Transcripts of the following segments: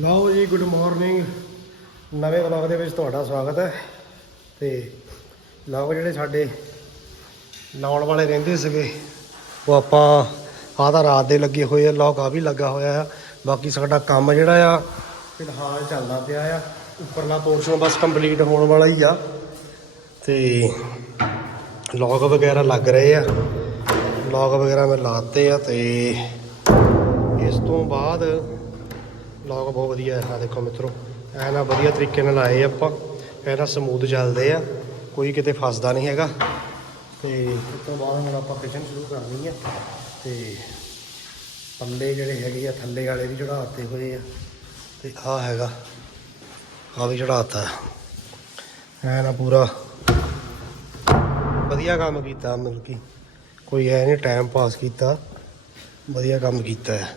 ਲਓ ਜੀ good morning ਨਵੇਂ ਵਲੌਗ ਦੇ ਵਿੱਚ ਤੁਹਾਡਾ ਸਵਾਗਤ ਹੈ। ਤੇ ਲੋਕ ਜਿਹੜੇ ਸਾਡੇ ਲਾਉਣ ਵਾਲੇ ਰਹਿੰਦੇ ਸੀਗੇ, ਉਹ ਆਪਾਂ ਆਹ ਤਾਂ ਰਾਤ ਦੇ ਲੱਗੇ ਹੋਏ ਆ, ਲੋਕ ਆ ਵੀ ਲੱਗਾ ਹੋਇਆ ਆ। ਬਾਕੀ ਸਾਡਾ ਕੰਮ ਜਿਹੜਾ ਆ, ਫਿਲਹਾਲ ਚੱਲਦਾ ਪਿਆ ਆ। ਉੱਪਰਲਾ ਪੋਰਸ਼ਨ ਬਸ ਕੰਪਲੀਟ ਹੋਣ ਵਾਲਾ ਹੀ ਆ। ਤੇ ਲੌਗ ਵਗੈਰਾ ਲੱਗ ਰਹੇ ਆ। ਲੌਗ ਵਗੈਰਾ ਮੈਂ ਲਾਤੇ ਆ ਤੇ ਇਸ ਤੋਂ ਬਾਅਦ ਲੌਗ ਬਹੁਤ ਵਧੀਆ ਹੈ। ਆ ਦੇਖੋ ਮਿੱਤਰੋ ਐ ਨਾ ਵਧੀਆ ਤਰੀਕੇ ਨਾਲ ਆਏ ਆਪਾਂ। ਐ ਨਾ ਸਮੂਥ ਚੱਲਦੇ ਆ। ਕੋਈ ਕਿਤੇ ਫਸਦਾ ਨਹੀਂ ਹੈਗਾ। ਤੇ ਇਸ ਤੋਂ ਬਾਅਦ ਹੁਣ ਆਪਾਂ ਕਿਚਨ ਸ਼ੁਰੂ ਕਰਨੀ ਹੈ ਤੇ ਪੱਲੇ ਜਿਹੜੇ ਹੈਗੇ ਆ, ਥੱਲੇ ਵਾਲੇ ਵੀ ਚੜਾਤੇ ਹੋਏ ਆ। ਤੇ ਆ ਹੈਗਾ ਆ ਵੀ ਚੜਾਤਾ ਐ ਨਾ ਪੂਰਾ ਵਧੀਆ ਕੰਮ ਕੀਤਾ, ਮਤਲਬ ਕਿ ਕੋਈ ਐ ਨਹੀਂ ਟਾਈਮ ਪਾਸ ਕੀਤਾ। ਵਧੀਆ ਕੰਮ ਕੀਤਾ ਹੈ।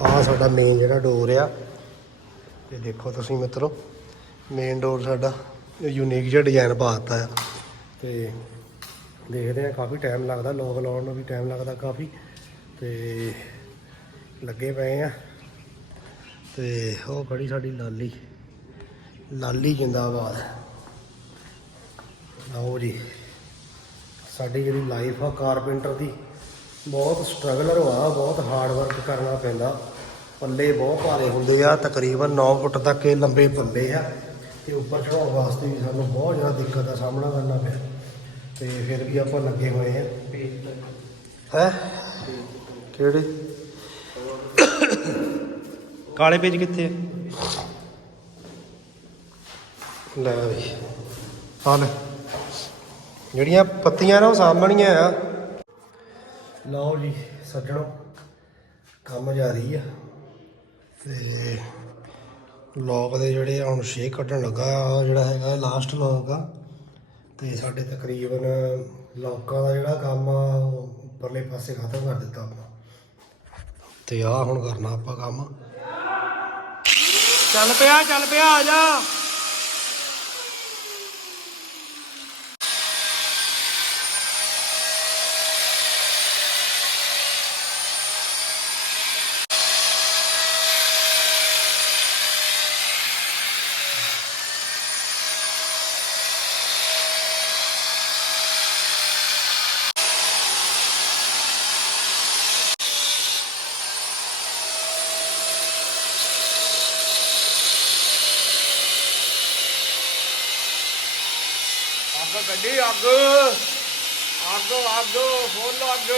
ਆਹ ਸਾਡਾ ਮੇਨ ਜਿਹੜਾ ਡੋਰ ਆ, ਤੇ ਦੇਖੋ ਤੁਸੀਂ ਮਿੱਤਰੋ ਮੇਨ ਡੋਰ ਸਾਡਾ ਯੂਨੀਕ ਜਿਹਾ ਡਿਜ਼ਾਈਨ ਪਾਤਾ ਆ। ਤੇ ਦੇਖਦੇ ਆ ਕਾਫੀ ਟਾਈਮ ਲੱਗਦਾ, ਲੋਕ ਲਾਉਣ ਨੂੰ ਵੀ ਟਾਈਮ ਲੱਗਦਾ ਕਾਫੀ। ਤੇ ਲੱਗੇ ਪਏ ਆ। ਤੇ ਉਹ ਖੜੀ ਸਾਡੀ ਲਾਲੀ ਲਾਲੀ ਜਿੰਦਾਬਾਦ। ਲਓ ਜੀ, ਸਾਡੀ ਜਿਹੜੀ ਲਾਈਫ ਆ ਕਾਰਪੈਂਟਰ ਦੀ। ਬਹੁਤ ਸਟਰਗਲਰ ਹੋਆ ਬਹੁਤ ਹਾਰਡ ਵਰਕ ਕਰਨਾ ਪੈਂਦਾ। ਪੱਲੇ ਬਹੁਤ ਭਾਰੇ ਹੁੰਦੇ ਆ ਤਕਰੀਬਨ 9 ਫੁੱਟ ਤੱਕ ਇਹ ਲੰਬੇ ਪੱਲੇ ਆ। ਤੇ ਉੱਪਰ ਚੜਾਉਣ ਵਾਸਤੇ ਵੀ ਸਾਨੂੰ ਬਹੁਤ ਜ਼ਿਆਦਾ ਦਿੱਕਤ ਦਾ ਸਾਹਮਣਾ ਕਰਨਾ ਪਿਆ। ਤੇ ਫਿਰ ਵੀ ਆਪਾਂ ਲੱਗੇ ਹੋਏ ਆ। ਹੈ? ਕਿਹੜੇ? ਕਾਲੇ ਪੇਜ ਕਿੱਥੇ ਆ? ਲੈ ਵੀ। ਲੈ। ਜਿਹੜੀਆਂ ਪੱਤੀਆਂ ਨਾ ਉਹ ਸਾਹਮਣੀਆਂ ਆ। ਲਓ ਜੀ, ਸੱਜਣੋ, ਕੰਮ ਜਾਰੀ ਆ। ਤੇ ਲੋਕ ਦੇ ਜਿਹੜੇ ਹੁਣ ਛੇ ਕੱਢਣ ਲੱਗਾ ਆ ਜਿਹੜਾ ਹੈਗਾ ਲਾਸਟ ਲੋਕ ਆ। ਤੇ ਸਾਡੇ ਤਕਰੀਬਨ ਲੋਕਾਂ ਦਾ ਜਿਹੜਾ ਕੰਮ ਆ, ਉਹ ਉੱਪਰਲੇ ਪਾਸੇ ਖਤਮ ਕਰ ਦਿੱਤਾ ਆਪਾਂ। ਤੇ ਆ ਹੁਣ ਕਰਨਾ ਆਪਾਂ ਕੰਮ। ਚੱਲ ਪਿਆ ਚੱਲ ਪਿਆ, ਆ ਜਾ। ਅੱਗ ਗੱਡੀ ਅੱਗ। ਅੱਗ ਅੱਗ, ਫੁੱਲ ਅੱਗ।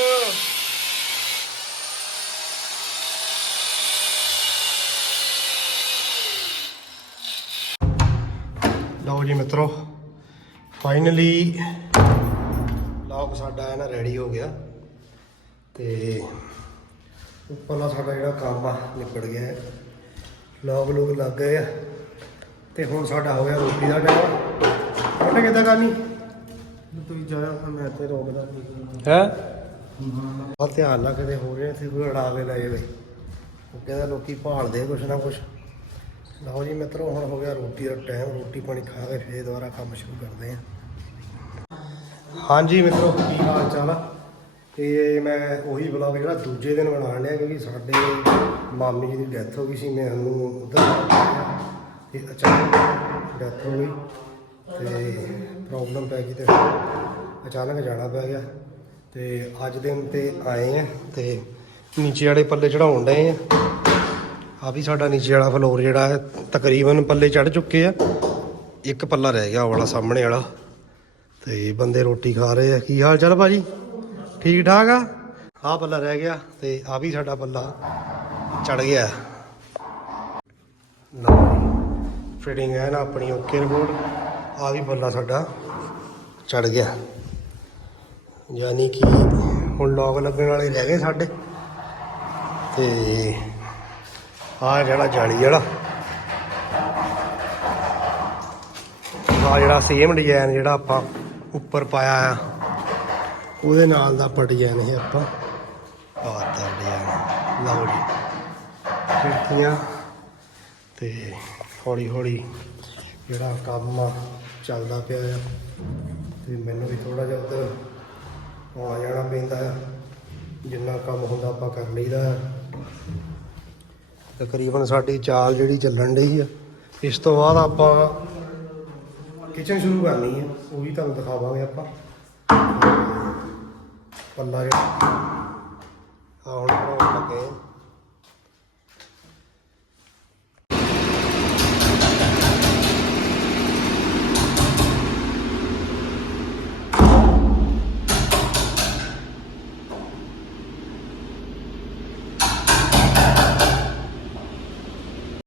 ਲਓ ਜੀ ਮਿੱਤਰੋ ਫਾਈਨਲੀ ਲੌਕ ਸਾਡਾ ਹੈ ਨਾ ਰੈਡੀ ਹੋ ਗਿਆ। ਤੇ ਉੱਪਰਲਾ ਸਾਡਾ ਜਿਹੜਾ ਕੰਮ ਆ, ਨਿਬੜ ਗਿਆ ਹੈ। ਲੌਕ ਲੋਕ ਲੱਗ ਗਏ ਆ। ਤੇ ਹੁਣ ਸਾਡਾ ਹੋ ਗਿਆ ਰੋਟੀ ਦਾ ਟਾਈਮ ਉਹਨੇ ਕਿੱਦਾਂ ਕਰਨੀ? ਤੁਸੀਂ ਜਾਇਆ ਮੈਂ ਤੇ ਰੋਕਦਾ। ਹੈ? ਆ ਧਿਆਨ ਨਾਲ ਕਿਤੇ ਹੋ ਰਿਹਾ ਇੱਥੇ ਕੋਈ ਅੜਾਵੇ ਲਾਏ ਵੇ ਉਹ ਕਹਿੰਦਾ ਲੋਕੀ ਭਾਲਦੇ ਆ ਕੁਛ ਨਾ ਕੁਛ। ਲਓ ਜੀ ਮਿੱਤਰੋ ਹੁਣ ਹੋ ਗਿਆ ਰੋਟੀ ਦਾ ਟਾਈਮ। ਰੋਟੀ ਪਾਣੀ ਖਾ ਕੇ ਫੇਰ ਦੁਬਾਰਾ ਕੰਮ ਸ਼ੁਰੂ ਕਰਦੇ ਹਾਂ ਹਾਂਜੀ ਮਿੱਤਰੋ ਕੀ ਹਾਲ ਚਾਲ ਆ? ਤੇ ਮੈਂ ਉਹੀ ਵਲੌਗ ਜਿਹੜਾ ਦੂਜੇ ਦਿਨ ਬਣਾਉਣ ਲਿਆ ਕਿਉਂਕਿ ਸਾਡੇ ਮਾਮੀ ਜੀ ਦੀ ਡੈਥ ਹੋ ਗਈ ਸੀ ਮੈਂ ਉਹਨੂੰ ਉਧਰ ਤੇ ਅਚਾਨਕ ਡੈਥ ਹੋ ਗਈ। ਤੇ ਪ੍ਰੋਬਲਮ ਪੈ ਗਈ ਤੇ ਅਚਾਨਕ ਜਾਣਾ ਪੈ ਗਿਆ। ਤੇ ਅੱਜ ਦਿਨ ਤੇ ਆਏ ਆ ਤੇ ਨੀਚੇ ਵਾਲੇ ਪੱਲੇ ਚੜਾਉਣ ਡਏ ਆ। ਆ ਵੀ ਸਾਡਾ ਨੀਚੇ ਵਾਲਾ ਫਲੋਰ ਜਿਹੜਾ ਹੈ ਤਕਰੀਬਨ ਪੱਲੇ ਚੜ ਚੁੱਕੇ ਆ। ਇੱਕ ਪੱਲਾ ਰਹਿ ਗਿਆ ਉਹ ਵਾਲਾ ਸਾਹਮਣੇ ਵਾਲਾ। ਤੇ ਬੰਦੇ ਰੋਟੀ ਖਾ ਰਹੇ ਆ। ਕੀ ਹਾਲ ਚਾਲ ਭਾਜੀ? ਠੀਕ ਠਾਕ ਆ? ਆਹ ਪੱਲਾ ਰਹਿ ਗਿਆ ਤੇ ਆ ਵੀ ਸਾਡਾ ਪੱਲਾ ਚੜ ਗਿਆ। ਫਿਟਿੰਗ ਹੈ ਨਾ ਆਪਣੀ ਓਕੇ ਰਿਪੋਰਟ ਆ ਵੀ ਬੱਲਾ ਸਾਡਾ ਚੜ ਗਿਆ। ਯਾਨੀ ਕਿ ਹੁਣ ਲੋਕ ਲੱਗਣ ਵਾਲੇ ਰਹਿ ਗਏ ਸਾਡੇ। ਤੇ ਆ ਜਿਹੜਾ ਜਾਲੀ ਵਾਲਾ। ਆ ਜਿਹੜਾ ਸੇਮ ਡਿਜ਼ਾਈਨ ਜਿਹੜਾ ਆਪਾਂ ਉੱਪਰ ਪਾਇਆ ਆ, ਉਹਦੇ ਨਾਲ ਦਾ ਆਪਾਂ ਡਿਜ਼ਾਈਨ ਇਹ ਆਪਾਂ ਪਾਤਾ ਡਿਜ਼ਾਈਨ ਲਓ ਜੀ ਖਿੜਕੀਆਂ ਤੇ ਹੌਲੀ ਹੌਲੀ ਜਿਹੜਾ ਕੰਮ ਆ ਚੱਲਦਾ ਪਿਆ ਆ, ਤੇ ਮੈਨੂੰ ਵੀ ਥੋੜਾ ਜਿਹਾ ਉਧਰ ਆ ਜਾਣਾ ਪੈਂਦਾ ਆ। ਜਿੰਨਾ ਕੰਮ ਹੁੰਦਾ ਆਪਾਂ ਕਰ ਲਈਦਾ ਆ। ਤਕਰੀਬਨ ਸਾਡੀ ਚਾਲ ਜਿਹੜੀ ਚੱਲਣ ਢਈ ਆ, ਇਸ ਤੋਂ ਬਾਅਦ ਆਪਾਂ ਕਿਚਨ ਸ਼ੁਰੂ ਕਰਨੀ ਹੈ ਉਹ ਵੀ ਤੁਹਾਨੂੰ ਦਿਖਾਵਾਂਗੇ ਆਪਾਂ। ਪੱਲਾ ਜਿਹੜਾ ਆ ਹੁਣ